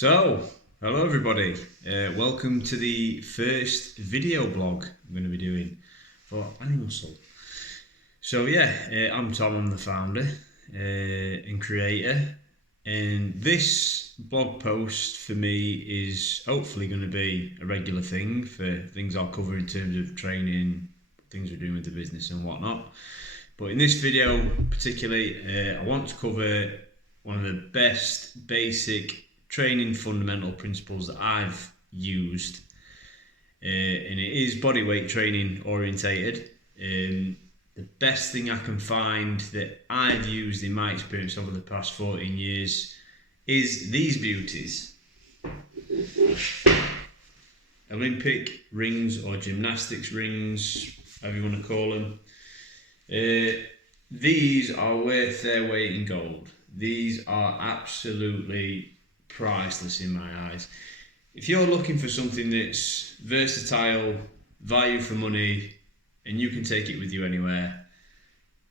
So, hello everybody, welcome to the first video blog I'm going to be doing for Animuscle. So I'm Tom, I'm the founder and creator, and this blog post for me is hopefully going to be a regular thing for things I'll cover in terms of training, things we're doing with the business and whatnot. But in this video particularly, I want to cover one of the best basic training fundamental principles that I've used, and it is bodyweight training orientated. The best thing I can find that I've used in my experience over the past 14 years is these beauties. Olympic rings or gymnastics rings, however you want to call them. These are worth their weight in gold. These are absolutely priceless in my eyes. If you're looking for something that's versatile, value for money, and you can take it with you anywhere,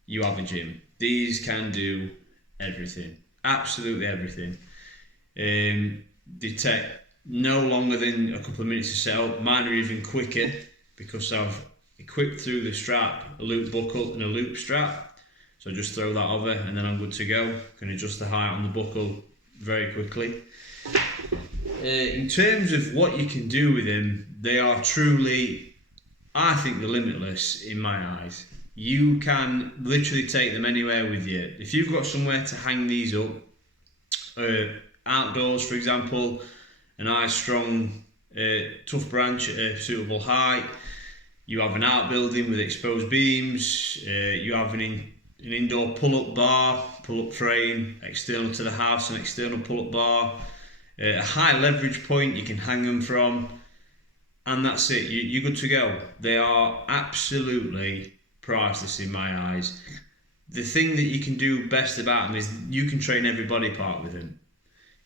you have a gym. These can do everything, absolutely everything. They take no longer than a couple of minutes to set up. Mine are even quicker because I've equipped through the strap a loop buckle and a loop strap. So just throw that over and then I'm good to go. Can adjust the height on the buckle very quickly. In terms of what you can do with them, they are truly, I think, they're limitless in my eyes. You can literally take them anywhere with you. If you've got somewhere to hang these up, outdoors for example, a nice strong tough branch at a suitable height, you have an outbuilding with exposed beams, you have an indoor pull-up bar, pull-up frame, external to the house, an external pull-up bar, a high leverage point you can hang them from, and that's it. You're good to go. They are absolutely priceless in my eyes. The thing that you can do best about them is you can train every body part with them.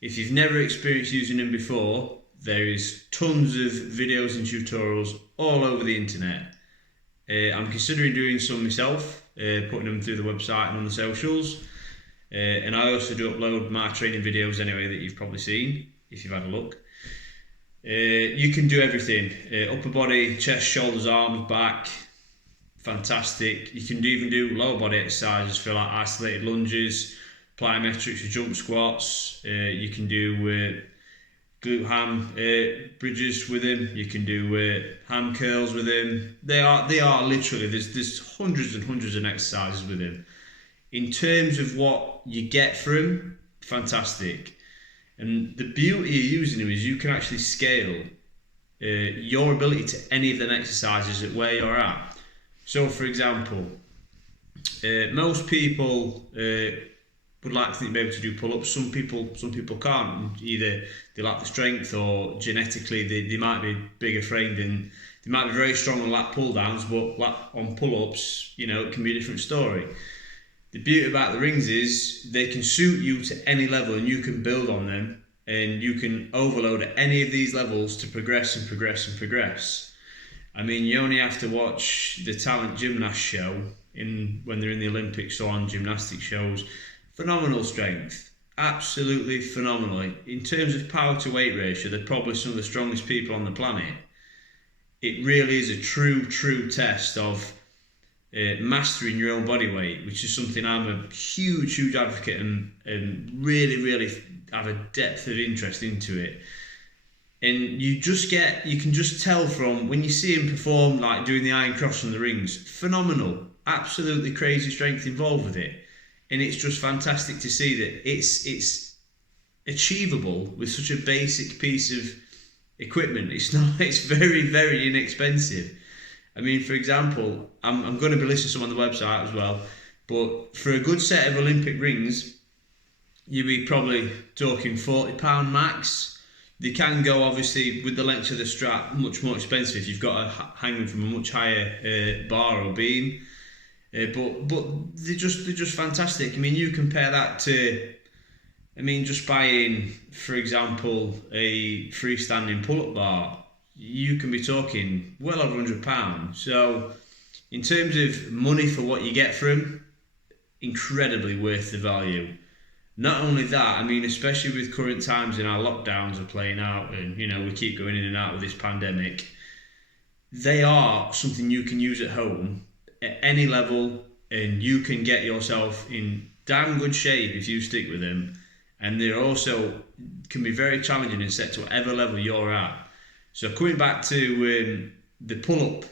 If you've never experienced using them before, there is tons of videos and tutorials all over the internet. I'm considering doing some myself, putting them through the website and on the socials. And I also do upload my training videos anyway that you've probably seen if you've had a look. You can do everything, upper body, chest, shoulders, arms, back, fantastic. You can even do lower body exercises for like isolated lunges, plyometrics, jump squats. You can do glute ham bridges with them. You can do ham curls with them. They are literally, there's hundreds and hundreds of exercises with them. In terms of what you get from them, fantastic. And the beauty of using them is you can actually scale your ability to any of them exercises at where you're at. So for example, most people would like to think they're able to do pull-ups. Some people can't. Either they lack the strength or genetically they might be bigger framed and they might be very strong on lat pull-downs, but on pull-ups, it can be a different story. The beauty about the rings is they can suit you to any level and you can build on them and you can overload at any of these levels to progress and progress and progress. I mean, you only have to watch the talent gymnast show when they're in the Olympics or on gymnastic shows. Phenomenal strength, absolutely phenomenal. In terms of power to weight ratio, they're probably some of the strongest people on the planet. It really is a true test of mastering your own body weight, which is something I'm a huge advocate and really have a depth of interest into it. And you can just tell from when you see him perform, like doing the iron cross on the rings, phenomenal, absolutely crazy strength involved with it. And it's just fantastic to see that it's achievable with such a basic piece of equipment. It's very inexpensive. I mean, for example, I'm going to be listing some on the website as well, but for a good set of Olympic rings, you'd be probably talking £40 max. They can go, obviously, with the length of the strap, much more expensive if you've got to hang them from a much higher bar or beam. But they're just fantastic. I mean, you compare that to, just buying, for example, a freestanding pull-up bar. You can be talking well over £100. So in terms of money for what you get from them, incredibly worth the value. Not only that, I mean, especially with current times and our lockdowns are playing out, and we keep going in and out of this pandemic, they are something you can use at home at any level, and you can get yourself in damn good shape if you stick with them. And they're also can be very challenging and set to whatever level you're at. So coming back to the pull-up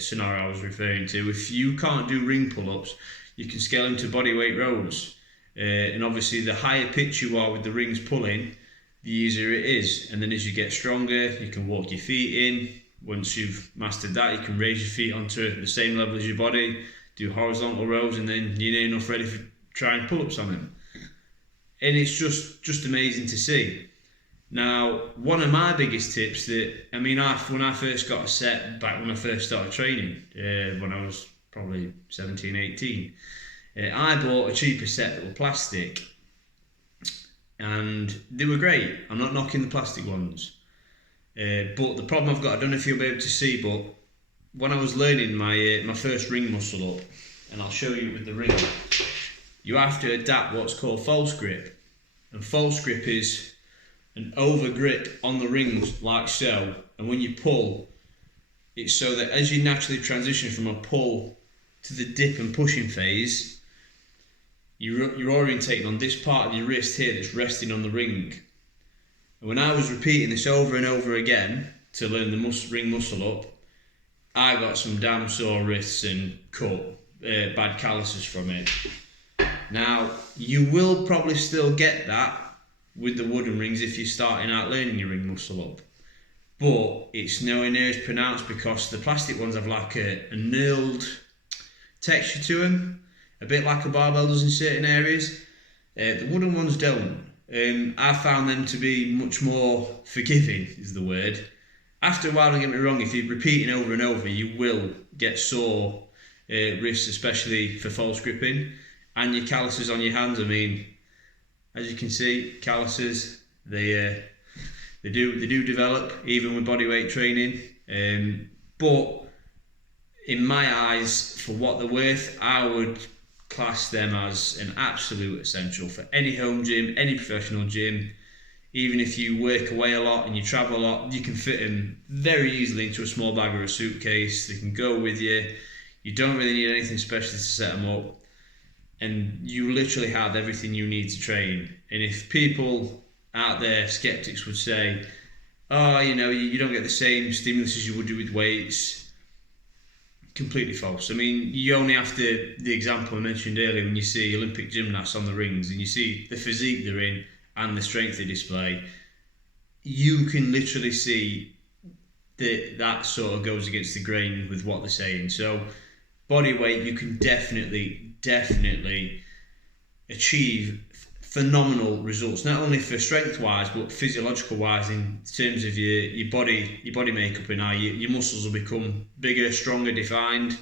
scenario I was referring to, if you can't do ring pull-ups, you can scale them to bodyweight rows. And obviously the higher pitch you are with the rings pulling, the easier it is. And then as you get stronger, you can walk your feet in. Once you've mastered that, you can raise your feet onto the same level as your body, do horizontal rows, and then you're near enough ready for trying pull-ups on them. And it's just amazing to see. Now, one of my biggest tips when I first got a set back when I first started training, when I was probably 17, 18, I bought a cheaper set that were plastic, and they were great. I'm not knocking the plastic ones. But the problem I've got, I don't know if you'll be able to see, but when I was learning my first ring muscle up, and I'll show you with the ring, you have to adapt what's called false grip. And false grip is an over grip on the rings like so, and when you pull, it's so that as you naturally transition from a pull to the dip and pushing phase, you're orientating on this part of your wrist here that's resting on the ring. And when I was repeating this over and over again to learn the ring muscle up, I got some damn sore wrists and cut bad calluses from it. Now, you will probably still get that with the wooden rings if you're starting out learning your ring muscle up, but it's nowhere near as pronounced because the plastic ones have like a knurled texture to them, a bit like a barbell does in certain areas. The wooden ones don't. I found them to be much more forgiving, is the word. After a while, don't get me wrong, if you're repeating over and over, you will get sore wrists, especially for false gripping, and your calluses on your hands. I mean, as you can see, calluses, they do develop even with bodyweight training. But in my eyes, for what they're worth, I would class them as an absolute essential for any home gym, any professional gym. Even if you work away a lot and you travel a lot, you can fit them very easily into a small bag or a suitcase. They can go with you. You don't really need anything special to set them up. And you literally have everything you need to train. And if people out there, skeptics, would say, oh, you don't get the same stimulus as you would do with weights, completely false. I mean, you only have to, the example I mentioned earlier, when you see Olympic gymnasts on the rings and you see the physique they're in and the strength they display, you can literally see that sort of goes against the grain with what they're saying. So body weight, you can definitely achieve phenomenal results, not only for strength wise but physiological wise, in terms of your body makeup, and how your muscles will become bigger, stronger, defined.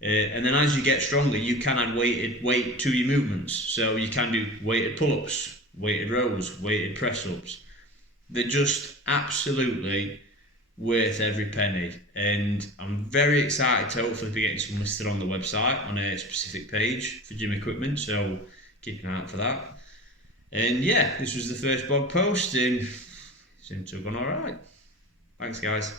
And then as you get stronger, you can add weight to your movements. So you can do weighted pull-ups, weighted rows, weighted press-ups. They're just absolutely worth every penny, and I'm very excited to hopefully be getting some listed on the website on a specific page for gym equipment, so keep an eye out for that. And yeah, this was the first blog post, and it seemed to have gone alright. Thanks guys.